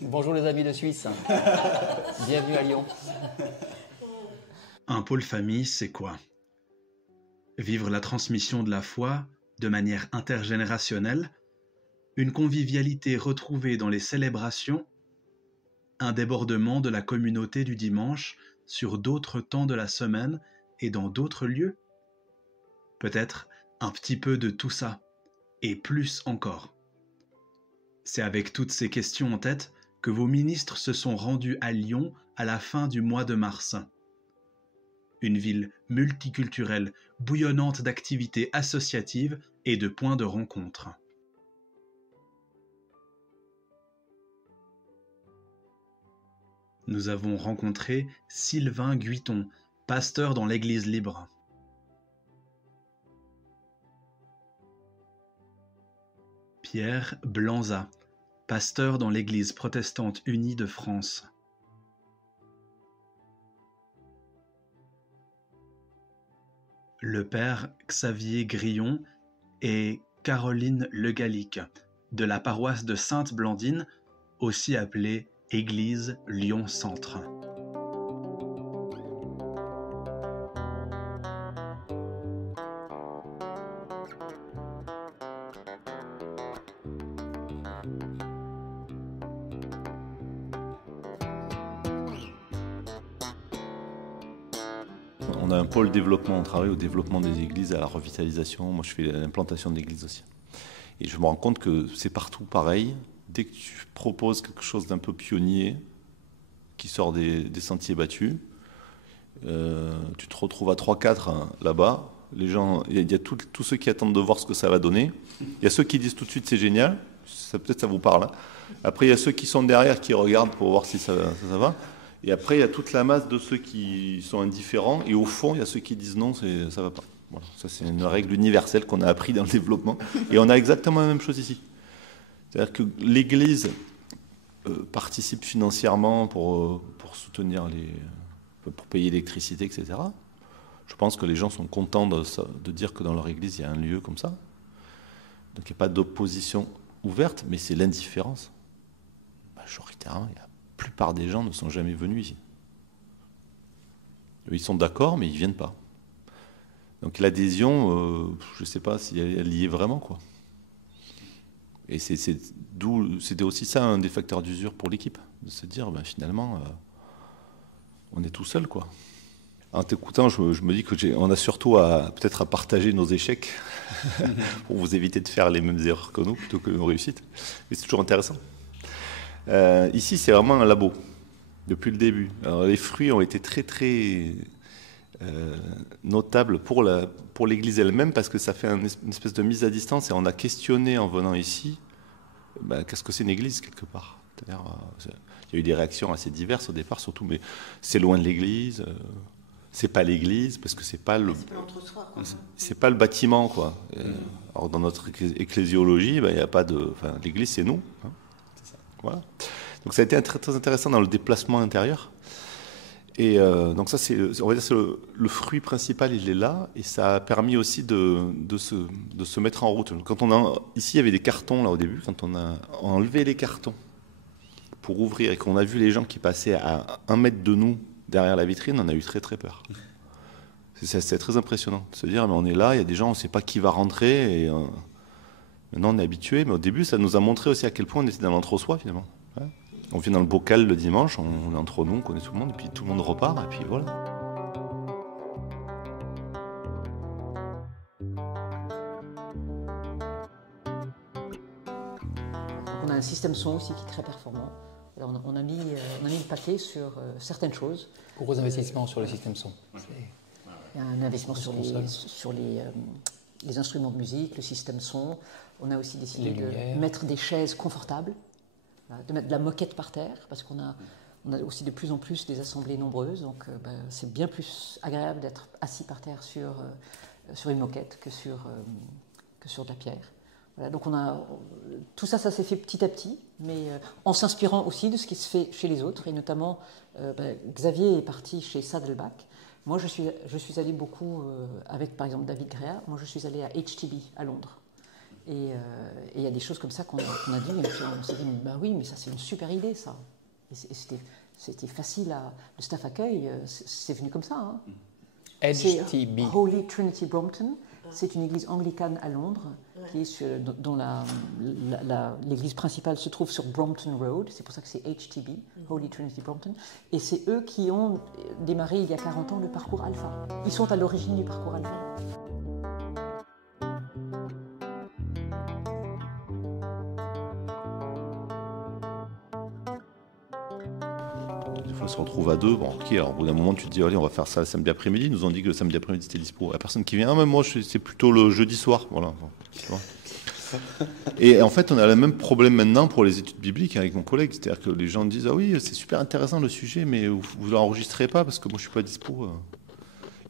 Bonjour les amis de Suisse. Bienvenue à Lyon. Un pôle famille, c'est quoi? Vivre la transmission de la foi de manière intergénérationnelle, une convivialité retrouvée dans les célébrations, un débordement de la communauté du dimanche sur d'autres temps de la semaine et dans d'autres lieux? Peut-être un petit peu de tout ça, et plus encore. C'est avec toutes ces questions en tête que vos ministres se sont rendus à Lyon à la fin du mois de mars. Une ville multiculturelle, bouillonnante d'activités associatives et de points de rencontre. Nous avons rencontré Sylvain Guiton, pasteur dans l'Église libre. Pierre Blanza, pasteur dans l'Église protestante unie de France. Le père Xavier Grillon et Caroline Legalic, de la paroisse de Sainte-Blandine, aussi appelée Église Lyon-Centre. On a un pôle développement, on travaille au développement des églises, à la revitalisation. Moi, je fais l'implantation d'églises aussi. Et je me rends compte que c'est partout pareil. Dès que tu proposes quelque chose d'un peu pionnier, qui sort des sentiers battus, tu te retrouves à 3-4 là-bas. Les gens, il y a tous ceux qui attendent de voir ce que ça va donner. Il y a ceux qui disent tout de suite c'est génial, peut-être ça vous parle. Après, il y a ceux qui sont derrière, qui regardent pour voir si ça va. Et après, il y a toute la masse de ceux qui sont indifférents. Et au fond, il y a ceux qui disent non, ça ne va pas. Voilà. Ça, c'est une règle universelle qu'on a appris dans le développement. Et on a exactement la même chose ici. C'est-à-dire que l'Église participe financièrement pour soutenir pour payer l'électricité, etc. Je pense que les gens sont contents de dire que dans leur Église, il y a un lieu comme ça. Donc, il n'y a pas d'opposition ouverte, mais c'est l'indifférence. Majoritairement, la plupart des gens ne sont jamais venus ici. Ils sont d'accord, mais ils ne viennent pas. Donc l'adhésion, je ne sais pas si elle y est vraiment, quoi. Et c'était aussi ça un des facteurs d'usure pour l'équipe, de se dire finalement, on est tout seul, quoi. En t'écoutant, je me dis qu'on a surtout peut-être à partager nos échecs pour vous éviter de faire les mêmes erreurs que nous plutôt que nos réussites. Mais c'est toujours intéressant. Ici, c'est vraiment un labo, depuis le début. Alors, les fruits ont été très, très notables pour l'Église elle-même, parce que ça fait une espèce de mise à distance, et on a questionné en venant ici, qu'est-ce que c'est une Église, quelque part. C'est-à-dire, il y a eu des réactions assez diverses au départ, surtout, mais c'est loin de l'Église, c'est pas l'Église, parce que c'est pas le bâtiment, quoi. Alors, dans notre ecclésiologie, il y a pas de... Enfin, l'Église, c'est nous, hein. Voilà. Donc ça a été très, très intéressant dans le déplacement intérieur. Et donc ça, on va dire, c'est le fruit principal, il est là, et ça a permis aussi de se mettre en route. Ici, il y avait des cartons là au début. Quand on a enlevé les cartons pour ouvrir et qu'on a vu les gens qui passaient à 1 mètre de nous derrière la vitrine, on a eu très très peur. C'est très impressionnant de se dire, mais on est là, il y a des gens, on ne sait pas qui va rentrer, et maintenant on est habitué, mais au début ça nous a montré aussi à quel point on était dans l'entre-soi finalement. Ouais. On vient dans le bocal le dimanche, on est entre nous, on connaît tout le monde, et puis tout le monde repart, et puis voilà. On a un système son aussi qui est très performant. Alors on a mis le paquet sur certaines choses. Gros investissements sur le système son. Il y a un investissement sur les instruments de musique, le système son. On a aussi décidé de mettre des chaises confortables, de mettre de la moquette par terre, parce qu'on a aussi de plus en plus des assemblées nombreuses. Donc c'est bien plus agréable d'être assis par terre sur une moquette que sur de la pierre. Voilà, donc tout ça s'est fait petit à petit, mais en s'inspirant aussi de ce qui se fait chez les autres, et notamment Xavier est parti chez Saddleback. Moi, je suis allé beaucoup avec, par exemple, David Grea. Moi, je suis allé à HTB à Londres. Et il y a des choses comme ça qu'on a dit, et on s'est dit, bah oui, mais ça c'est une super idée, ça. Et c'était facile le staff accueil, c'est venu comme ça. Hein. HTB. Holy Trinity Brompton. C'est une église anglicane à Londres, qui est dont l'église principale se trouve sur Brompton Road. C'est pour ça que c'est HTB, Holy Trinity Brompton. Et c'est eux qui ont démarré il y a 40 ans le parcours Alpha. Ils sont à l'origine du parcours Alpha. Des fois, on se retrouve à deux. Bon, ok, alors au bout d'un moment, tu te dis, allez, on va faire ça le samedi après-midi. Ils nous ont dit que le samedi après-midi, c'était dispo. La personne qui vient, ah, mais moi, c'est plutôt le jeudi soir. Voilà. Tu vois. Et en fait, on a le même problème maintenant pour les études bibliques avec mon collègue. C'est-à-dire que les gens disent, ah oui, c'est super intéressant le sujet, mais vous ne l'enregistrez pas parce que moi, je ne suis pas dispo.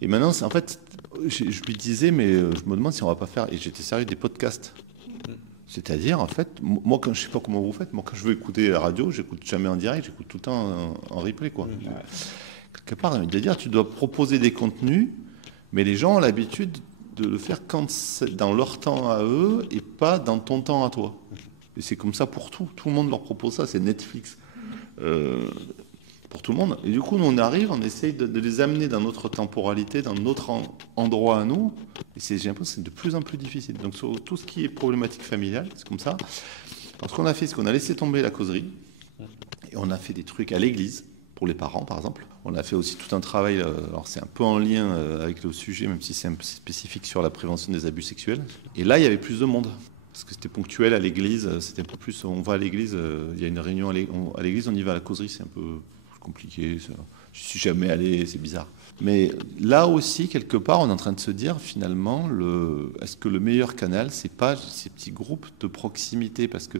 Et maintenant, en fait, je lui disais, mais je me demande si on ne va pas faire, et j'étais sérieux, des podcasts. C'est-à-dire, en fait, moi, quand, je ne sais pas comment vous faites, moi, quand je veux écouter la radio, j'écoute jamais en direct, j'écoute tout le temps en replay, quoi. Quelque part, c'est-à-dire, tu dois proposer des contenus, mais les gens ont l'habitude de le faire quand c'est dans leur temps à eux et pas dans ton temps à toi. Et c'est comme ça pour tout. Tout le monde leur propose ça, c'est Netflix. Pour tout le monde. Et du coup, nous, on arrive, on essaye de les amener dans notre temporalité, dans notre endroit à nous. Et j'ai l'impression que c'est de plus en plus difficile. Donc, sur tout ce qui est problématique familiale, c'est comme ça. Alors, ce qu'on a fait, c'est qu'on a laissé tomber la causerie. Et on a fait des trucs à l'église, pour les parents, par exemple. On a fait aussi tout un travail, alors c'est un peu en lien avec le sujet, même si c'est un peu spécifique sur la prévention des abus sexuels. Et là, il y avait plus de monde. Parce que c'était ponctuel à l'église, c'était un peu plus, on va à l'église, il y a une réunion à l'église, on y va à la causerie, c'est un peu compliqué, ça. Je suis jamais allé, c'est bizarre. Mais là aussi, quelque part, on est en train de se dire, finalement, est-ce que le meilleur canal, c'est pas ces petits groupes de proximité? Parce que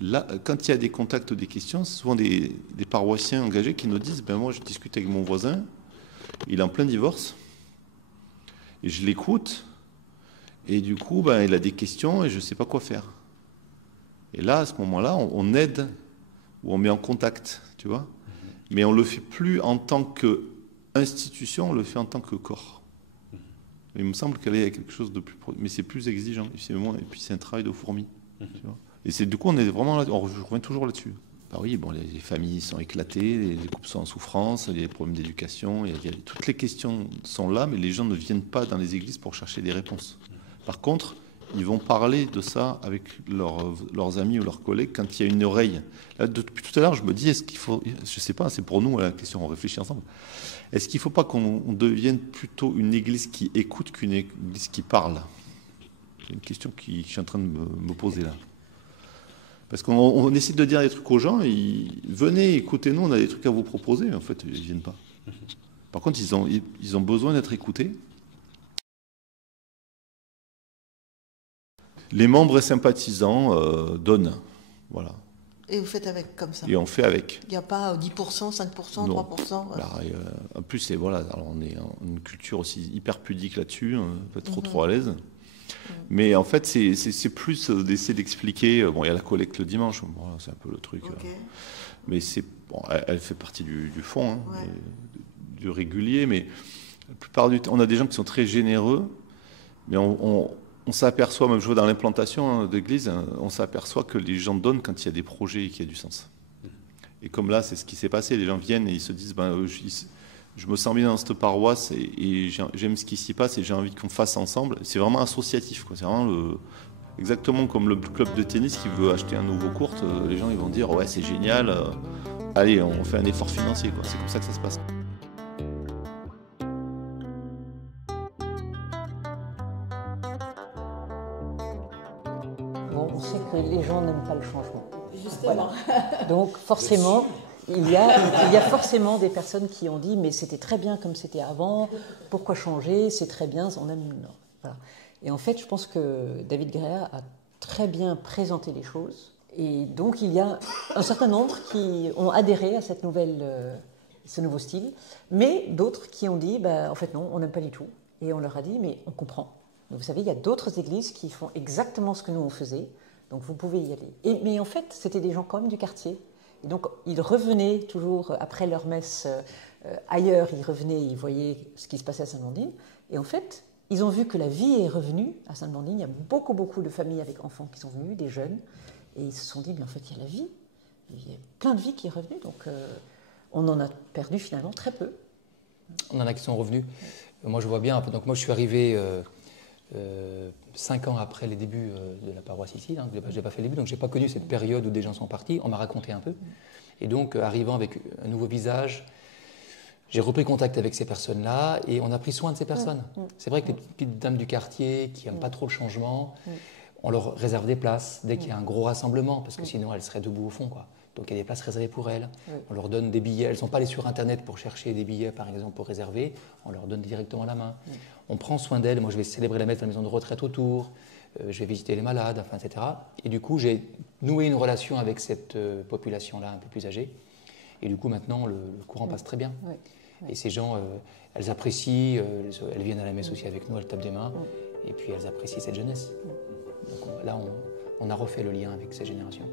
là, quand il y a des contacts, des questions, c'est souvent des paroissiens engagés qui nous disent, ben moi, je discute avec mon voisin, il est en plein divorce, et je l'écoute, et du coup, ben, il a des questions, et je ne sais pas quoi faire. Et là, à ce moment-là, on aide, ou on met en contact, tu vois. Mais on ne le fait plus en tant qu'institution, on le fait en tant que corps. Il me semble qu'il y a quelque chose de plus... Mais c'est plus exigeant. Et puis c'est un travail de fourmi. Tu vois. Et c'est, du coup, on est vraiment là, je reviens toujours là-dessus. Bah oui, bon, les familles sont éclatées, les couples sont en souffrance, il y a des problèmes d'éducation, toutes les questions sont là, mais les gens ne viennent pas dans les églises pour chercher des réponses. Par contre, ils vont parler de ça avec leurs amis ou leurs collègues quand il y a une oreille. Là, depuis tout à l'heure, je me dis, est-ce qu'il faut, je ne sais pas, c'est pour nous la question, on réfléchit ensemble. Est-ce qu'il ne faut pas qu'on devienne plutôt une église qui écoute qu'une église qui parle? C'est une question que je suis en train de me poser là. Parce qu'on essaie de dire des trucs aux gens, venez, écoutez-nous, on a des trucs à vous proposer, mais en fait, ils ne viennent pas. Par contre, ils ont besoin d'être écoutés. Les membres et sympathisants donnent, voilà. Et vous faites avec, comme ça? Et on fait avec. Il n'y a pas 10%, 5%, non. 3%? Voilà. En plus, voilà, alors on est en une culture aussi hyper pudique là-dessus, pas trop à l'aise. Mais en fait, c'est plus d'essayer d'expliquer. Bon, il y a la collecte le dimanche, bon, c'est un peu le truc. Okay. Mais bon, elle fait partie du fond, hein, ouais. Du régulier. Mais la plupart du temps, on a des gens qui sont très généreux, mais on s'aperçoit, même je vois dans l'implantation d'église, on s'aperçoit que les gens donnent quand il y a des projets et qu'il y a du sens. Et comme là, c'est ce qui s'est passé. Les gens viennent et ils se disent, je me sens bien dans cette paroisse et j'aime ce qui s'y passe et j'ai envie qu'on fasse ensemble. C'est vraiment associatif, quoi. C'est vraiment exactement comme le club de tennis qui veut acheter un nouveau court. Les gens ils vont dire, ouais, c'est génial, allez, on fait un effort financier, quoi. C'est comme ça que ça se passe. Bon, on sait que les gens n'aiment pas le changement. Justement. Voilà. Donc forcément... Il y a forcément des personnes qui ont dit « mais c'était très bien comme c'était avant, pourquoi changer, c'est très bien, on aime... » Voilà. Et en fait, je pense que David Greer a très bien présenté les choses. Et donc, il y a un certain nombre qui ont adhéré à ce nouveau style, mais d'autres qui ont dit en fait non, on n'aime pas du tout. Et on leur a dit « mais on comprend. » Donc, vous savez, il y a d'autres églises qui font exactement ce que nous on faisait, donc vous pouvez y aller. Mais en fait, c'était des gens quand même du quartier. Et donc, ils revenaient toujours, après leur messe ailleurs, ils revenaient, ils voyaient ce qui se passait à Saint-Mandine. Et en fait, Ils ont vu que la vie est revenue à Sainte-Blandine. Il y a beaucoup, beaucoup de familles avec enfants qui sont venues, des jeunes. Et ils se sont dit, mais en fait, il y a la vie. Il y a plein de vie qui est revenue. Donc, on en a perdu finalement très peu. On en a qui sont revenus. Moi, je vois bien. Donc, moi, je suis arrivé 5 ans après les débuts de la paroisse ici. Hein. Je n'ai pas fait les débuts, donc je n'ai pas connu cette période où des gens sont partis. On m'a raconté un peu. Et donc, arrivant avec un nouveau visage, j'ai repris contact avec ces personnes-là et on a pris soin de ces personnes. C'est vrai que les petites dames du quartier qui n'aiment pas trop le changement, on leur réserve des places dès qu'il y a un gros rassemblement, parce que sinon elles seraient debout au fond, quoi. Donc il y a des places réservées pour elles. On leur donne des billets. Elles ne sont pas allées sur Internet pour chercher des billets, par exemple, pour réserver. On leur donne directement la main. On prend soin d'elles. Moi, je vais célébrer la messe dans la maison de retraite autour. Je vais visiter les malades, enfin, etc. Et du coup, j'ai noué une relation avec cette population-là, un peu plus âgée. Et du coup, maintenant, le courant passe très bien. Et ces gens, elles apprécient, elles viennent à la messe aussi avec nous, elles tapent des mains, et puis elles apprécient cette jeunesse. Donc là, on a refait le lien avec ces générations.